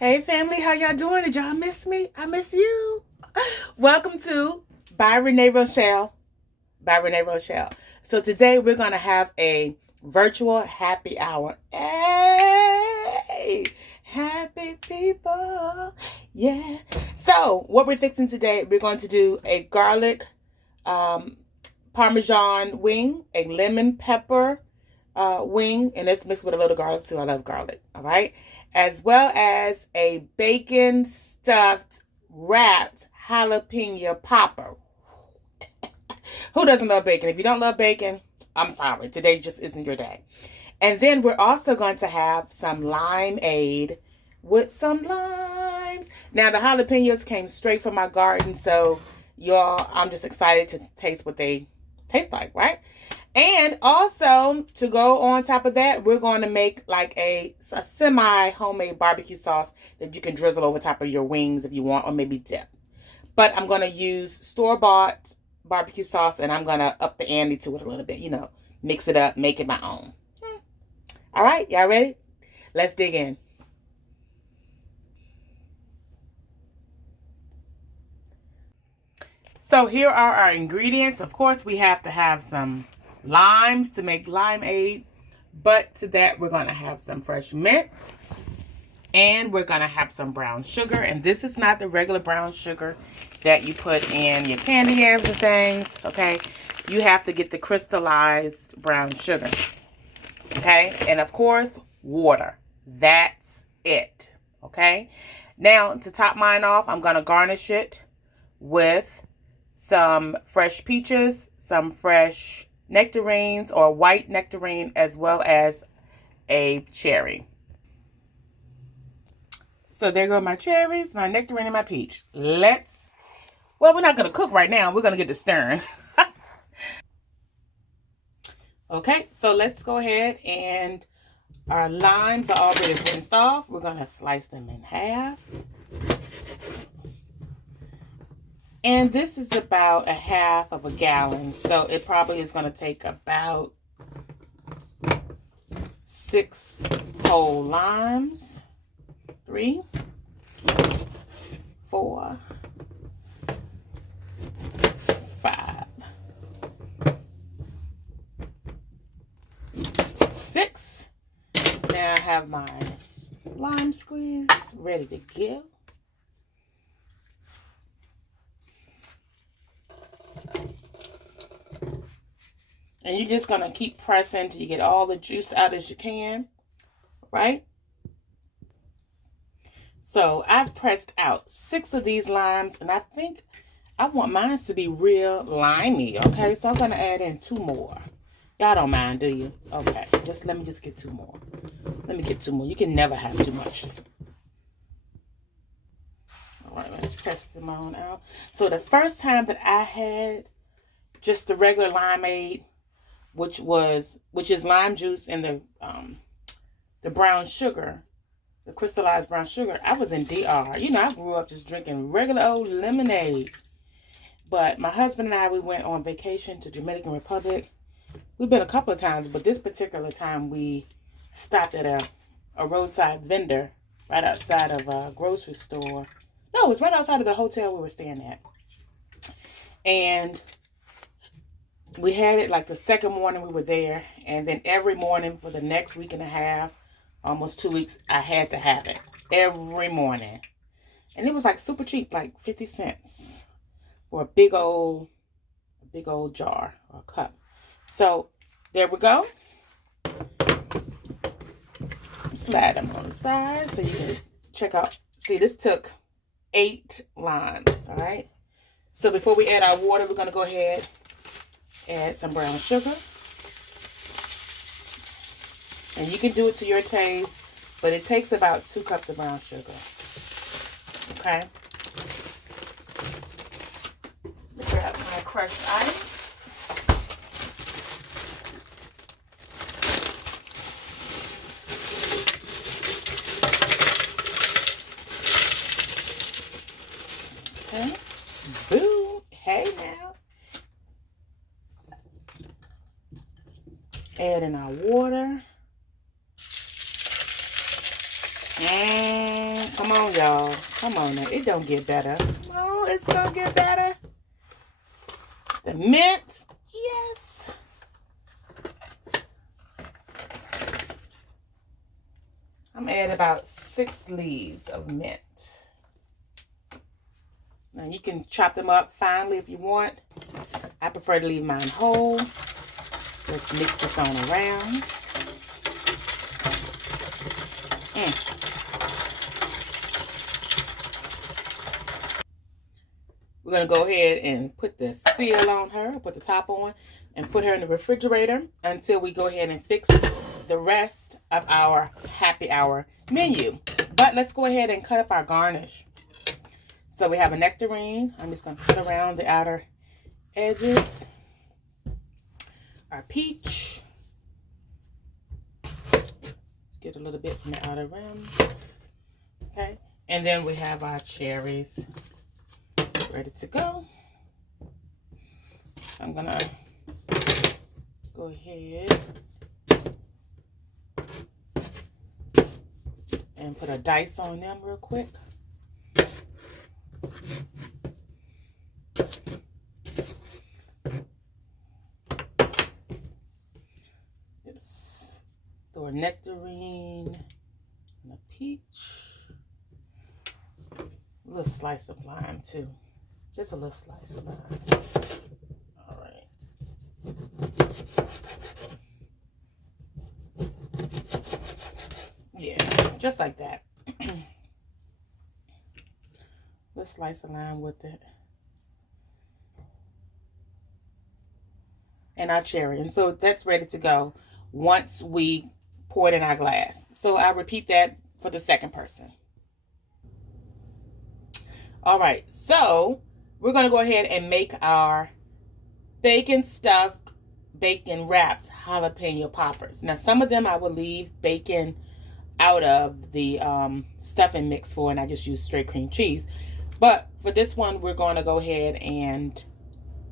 Hey family, how y'all doing? Did y'all miss me? I miss you. Welcome to by Renee Rochelle. By Renee Rochelle. So today we're gonna have a virtual happy hour. Hey, happy people. Yeah. So what we're fixing today, we're going to do a garlic um, Parmesan wing, a lemon pepper wing, and let's mix with a little garlic too. I love garlic. All right, as well as a bacon stuffed wrapped jalapeno popper. Who doesn't love bacon? If you don't love bacon, I'm sorry. Today just isn't your day. And then we're also going to have some limeade with some limes. Now the jalapenos came straight from my garden, so y'all, I'm just excited to taste what they taste like, right? And also, to go on top of that, we're going to make like a semi-homemade barbecue sauce that you can drizzle over top of your wings if you want, or maybe dip. But I'm going to use store-bought barbecue sauce, and I'm going to up the ante to it a little bit, mix it up, make it my own. All right, y'all ready? Let's dig in. So here are our ingredients. Of course, we have to have some limes to make limeade. But to that, we're going to have some fresh mint. And we're going to have some brown sugar. And this is not the regular brown sugar that you put in your candy yams and things. Okay. You have to get the crystallized brown sugar. Okay. And of course, water. That's it. Okay. Now, to top mine off, I'm going to garnish it with some fresh peaches, some fresh nectarines or white nectarine, as well as a cherry. So there go my cherries, my nectarine, and my peach. Well, we're not going to cook right now. We're going to get to stirring. Okay, so let's go ahead, and our limes are already rinsed off. We're going to slice them in half. And this is about a half of a gallon, so it probably is going to take about 6 whole limes. 3, 4, 5, 6. Now I have my lime squeeze ready to go. And you're just going to keep pressing until you get all the juice out as you can, right? So I've pressed out 6 of these limes, and I think I want mine to be real limey, okay? So I'm going to add in 2 more. Y'all don't mind, do you? Okay, let me get 2 more. Let me get 2 more. You can never have too much. All right, let's press them on out. So the first time that I had just the regular limeade, which is lime juice and the brown sugar, the crystallized brown sugar, I was in DR. I grew up just drinking regular old lemonade. But my husband and I, we went on vacation to Dominican Republic. We've been a couple of times, but this particular time we stopped at a roadside vendor right outside of a grocery store. No, it was right outside of the hotel we were staying at. And we had it like the second morning we were there. And then every morning for the next week and a half, almost 2 weeks, I had to have it. Every morning. And it was like super cheap, like 50 cents for a big old jar or cup. So there we go. Slide them on the side so you can check out. See, this took 8 limes, all right? So before we add our water, we're going to go ahead and add some brown sugar. And you can do it to your taste, but it takes about 2 cups of brown sugar. Okay? Grab my crushed ice. Okay. Boo. Hey now. Add in our water. And Come on, y'all. Come on now. It don't get better. Oh, it's gonna get better. The mint. Yes. I'm adding about 6 leaves of mint. Now you can chop them up finely if you want. I prefer to leave mine whole. Let's mix this on around. We're going to go ahead and put the seal on her, put the top on, and put her in the refrigerator until we go ahead and fix the rest of our happy hour menu. But let's go ahead and cut up our garnish. So we have a nectarine. I'm just going to cut around the outer edges. Our peach. Let's get a little bit from the outer rim. Okay. And then we have our cherries ready to go. I'm going to go ahead and put a dice on them real quick. Just throw a nectarine and a peach. A little slice of lime too. Just a little slice of lime. All right. Yeah, just like that. Let's slice a lime with it. And our cherry. And so that's ready to go once we pour it in our glass. So I'll repeat that for the second person. All right, so we're going to go ahead and make our bacon stuffed, bacon wrapped jalapeno poppers. Now, some of them I will leave bacon out of the stuffing mix for, and I just use straight cream cheese. But for this one, we're going to go ahead and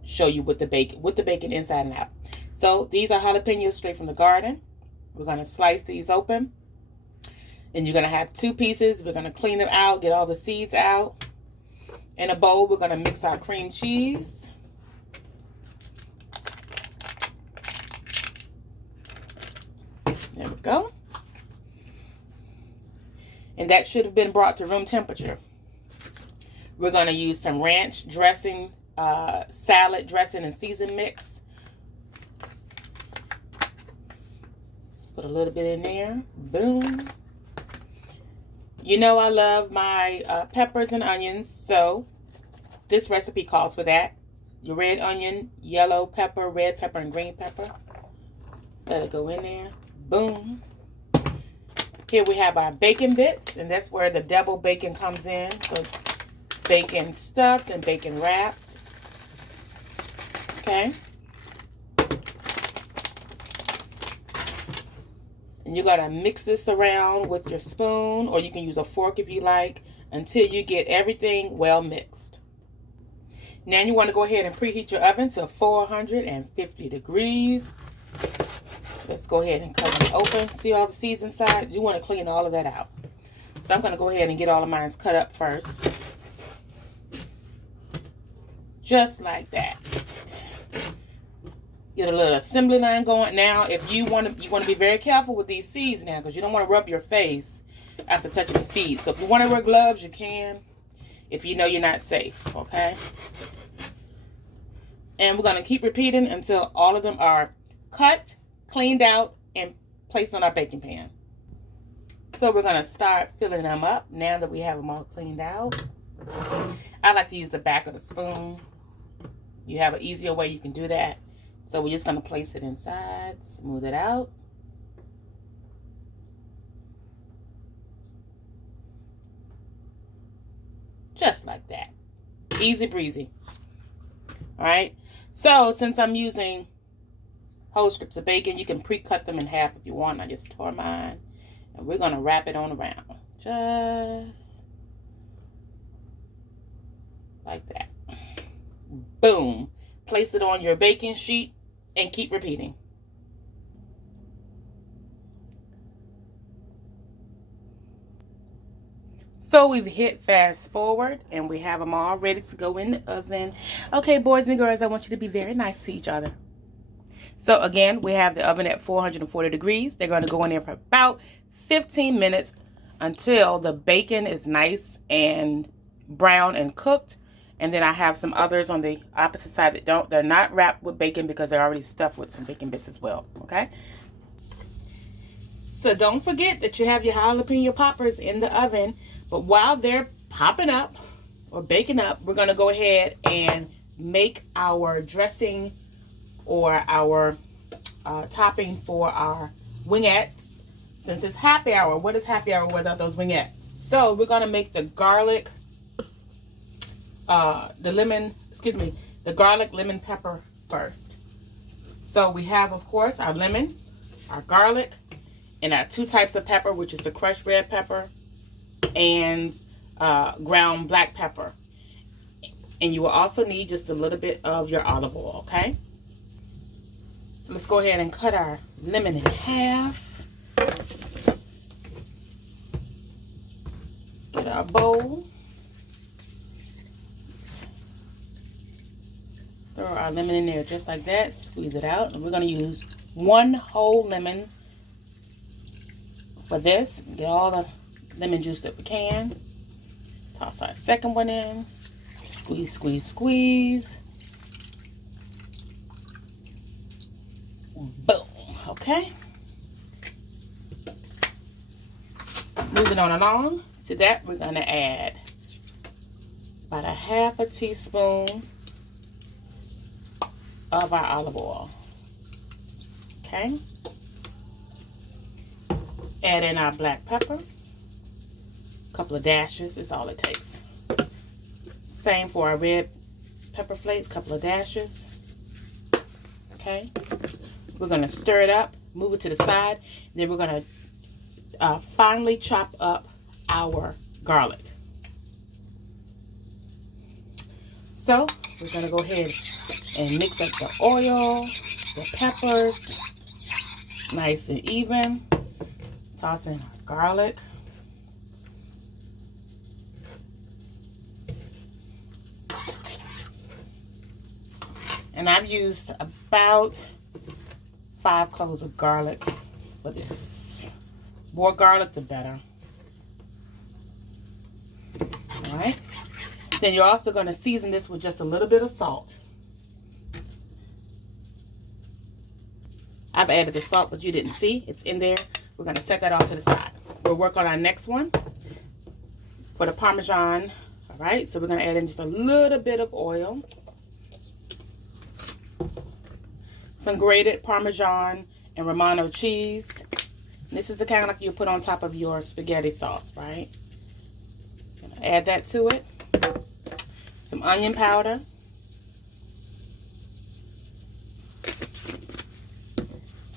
show you with the bacon inside and out. So these are jalapenos straight from the garden. We're going to slice these open, and you're going to have 2 pieces. We're going to clean them out, get all the seeds out. In a bowl, we're going to mix our cream cheese. There we go. And that should have been brought to room temperature. We're going to use some ranch dressing, salad dressing and season mix. Let's put a little bit in there. Boom. You know I love my peppers and onions, so this recipe calls for that. Your red onion, yellow pepper, red pepper, and green pepper. Let it go in there. Boom. Here we have our bacon bits, and that's where the double bacon comes in. So it's bacon stuffed and bacon wrapped. Okay. And you're going to mix this around with your spoon, or you can use a fork if you like, until you get everything well mixed. Now you want to go ahead and preheat your oven to 450 degrees. Let's go ahead and cut it open. See all the seeds inside? You want to clean all of that out. So I'm going to go ahead and get all of mine cut up first. Just like that. Get a little assembly line going. Now, if you want to be very careful with these seeds now, because you don't want to rub your face after touching the seeds. So if you want to wear gloves, you can. If you know you're not safe, okay? And we're going to keep repeating until all of them are cut, cleaned out, and placed on our baking pan. So we're going to start filling them up now that we have them all cleaned out. I like to use the back of the spoon. You have an easier way you can do that. So we're just going to place it inside, smooth it out. Just like that. Easy breezy. All right. So since I'm using whole strips of bacon, you can pre-cut them in half if you want. I just tore mine. And we're going to wrap it on around. Just like that. Boom. Place it on your baking sheet and keep repeating. So we've hit fast forward and we have them all ready to go in the oven. Okay, boys and girls, I want you to be very nice to each other. So again, we have the oven at 440 degrees. They're going to go in there for about 15 minutes until the bacon is nice and brown and cooked. And then I have some others on the opposite side that don't. They're not wrapped with bacon because they're already stuffed with some bacon bits as well. Okay. So don't forget that you have your jalapeno poppers in the oven. But while they're popping up or baking up, we're going to go ahead and make our dressing or our topping for our wingettes. Since it's happy hour, what is happy hour without those wingettes? So we're going to make the garlic, the garlic lemon pepper first. So we have, of course, our lemon, our garlic, and our two types of pepper, which is the crushed red pepper and ground black pepper. And you will also need just a little bit of your olive oil, okay? So let's go ahead and cut our lemon in half. Get our bowl. Throw our lemon in there just like that. Squeeze it out. And we're going to use one whole lemon for this. Get all the lemon juice that we can. Toss our second one in. Squeeze, squeeze, squeeze. Boom. Okay. Moving on along. To that, we're going to add about a half a teaspoon of our olive oil. Okay. Add in our black pepper. A couple of dashes is all it takes. Same for our red pepper flakes, couple of dashes. Okay. We're going to stir it up, move it to the side, and then we're going to finely chop up our garlic. So we're going to go ahead and mix up the oil, the peppers, nice and even. Toss in our garlic. And I've used about 5 cloves of garlic for this. More garlic, the better. All right. Then you're also going to season this with just a little bit of salt. I've added the salt, but you didn't see. It's in there. We're going to set that off to the side. We'll work on our next one for the Parmesan. All right. So we're going to add in just a little bit of oil. Some grated Parmesan and Romano cheese. And this is the kind like you put on top of your spaghetti sauce, right? Gonna add that to it. Some onion powder.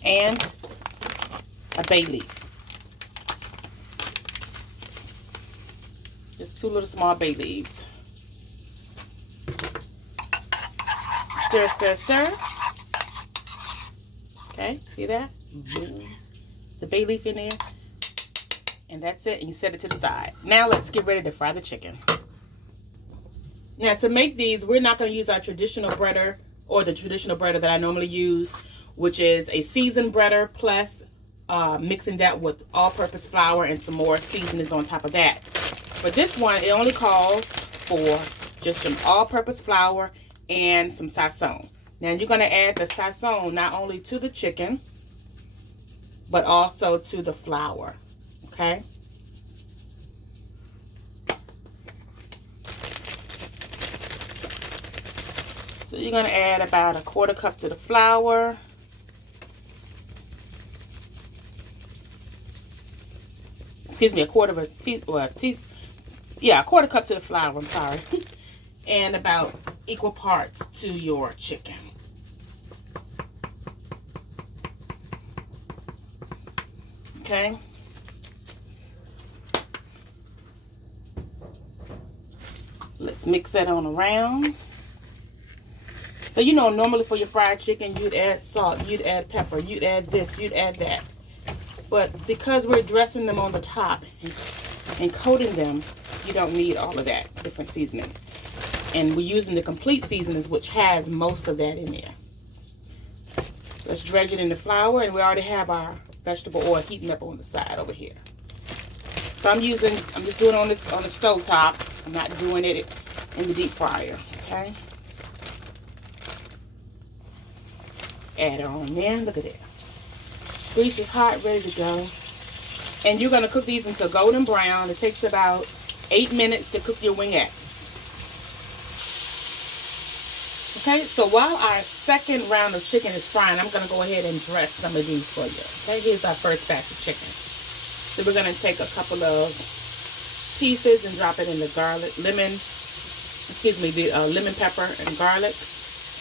And a bay leaf. Just 2 little small bay leaves. Stir, stir, stir. Okay, see that? Boom. The bay leaf in there. And that's it. And you set it to the side. Now let's get ready to fry the chicken. Now to make these, we're not going to use our traditional breader or the traditional breader that I normally use, which is a seasoned breader plus mixing that with all-purpose flour and some more seasonings on top of that. But this one, it only calls for just some all-purpose flour and some sazon. Now you're going to add the sazon not only to the chicken, but also to the flour. Okay? So you're going to add about a 1/4 cup to the flour. Excuse me, a 1/4 cup to the flour, I'm sorry. And about equal parts to your chicken. Okay. Let's mix that on around. So you know, normally for your fried chicken, you'd add salt, you'd add pepper, you'd add this, you'd add that. But because we're dressing them on the top, and coating them, you don't need all of that different seasonings. And we're using the complete seasonings, which has most of that in there. Let's dredge it in the flour, and we already have our vegetable oil heating up on the side over here. So I'm just doing it on the stove top. I'm not doing it in the deep fryer, okay? Add it on there. Look at that. Grease is hot, ready to go. And you're going to cook these until golden brown. It takes about 8 minutes to cook your wingettes. Okay, so while our second round of chicken is frying, I'm going to go ahead and dress some of these for you. Okay, here's our first batch of chicken. So we're going to take a couple of pieces and drop it in the lemon pepper and garlic.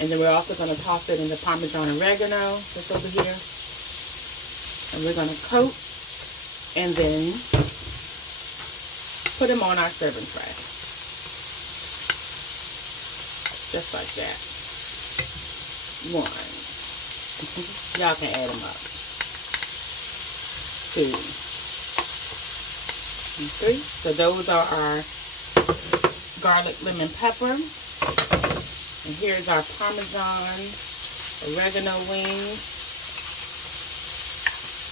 And then we're also going to toss it in the Parmesan oregano that's over here. And we're going to coat and then put them on our serving tray. Just like that. 1. Y'all can add them up. 2 and 3. So those are our garlic lemon pepper. And here's our Parmesan oregano wings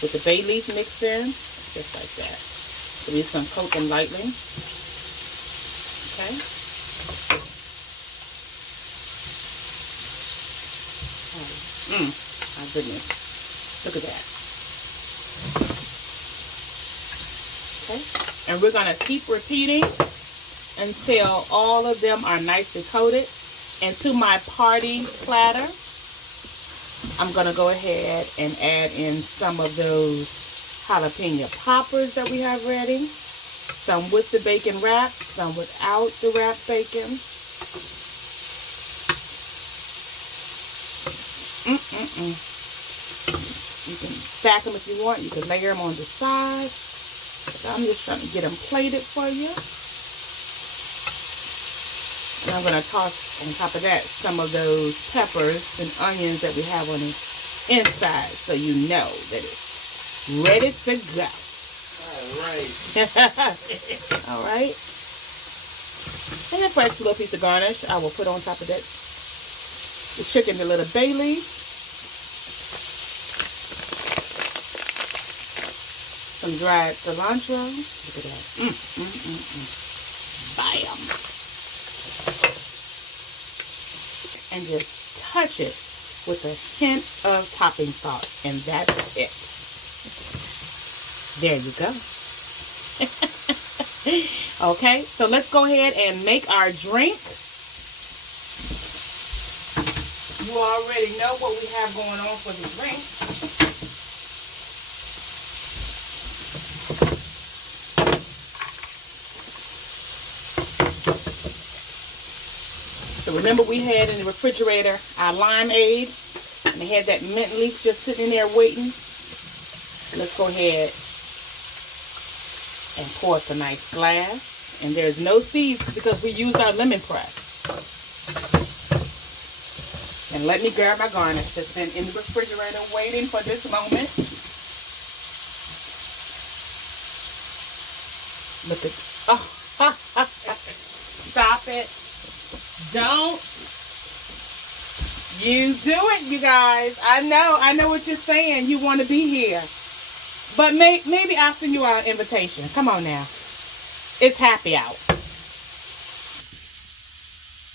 with the bay leaf mixed in, just like that. So we're just going to coat them lightly. Okay. My goodness. Look at that. Okay. And we're going to keep repeating until all of them are nicely coated. And to my party platter, I'm going to go ahead and add in some of those jalapeno poppers that we have ready. Some with the bacon wrap, some without the wrapped bacon. You can stack them if you want. You can layer them on the side. So I'm just trying to get them plated for you. And I'm going to toss on top of that some of those peppers and onions that we have on the inside, so you know that it's ready to go. All right. And a fresh little piece of garnish I will put on top of that. The chicken, the little bay leaf. Some dried cilantro. Look at that. Bam. And just touch it with a hint of topping salt. And that's it. There you go. Okay, so let's go ahead and make our drink. You already know what we have going on for the drink. So remember, we had in the refrigerator our Limeade, and they had that mint leaf just sitting in there waiting. Let's go ahead and pour us a nice glass. And there's no seeds because we used our lemon press. And let me grab my garnish that's been in the refrigerator waiting for this moment. Look at, oh, stop it. Don't you do it, you guys. I know what you're saying. You want to be here. But maybe I'll send you our invitation. Come on now. It's happy hour.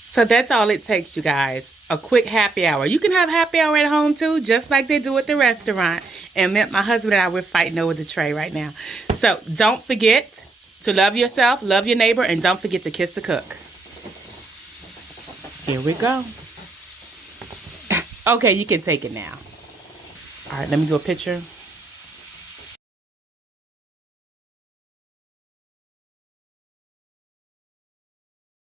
So that's all it takes, you guys. A quick happy hour. You can have happy hour at home too, just like they do at the restaurant. And my husband and I, we're fighting over the tray right now. So don't forget to love yourself, love your neighbor, and don't forget to kiss the cook. Here we go. Okay, you can take it now. All right, let me do a picture.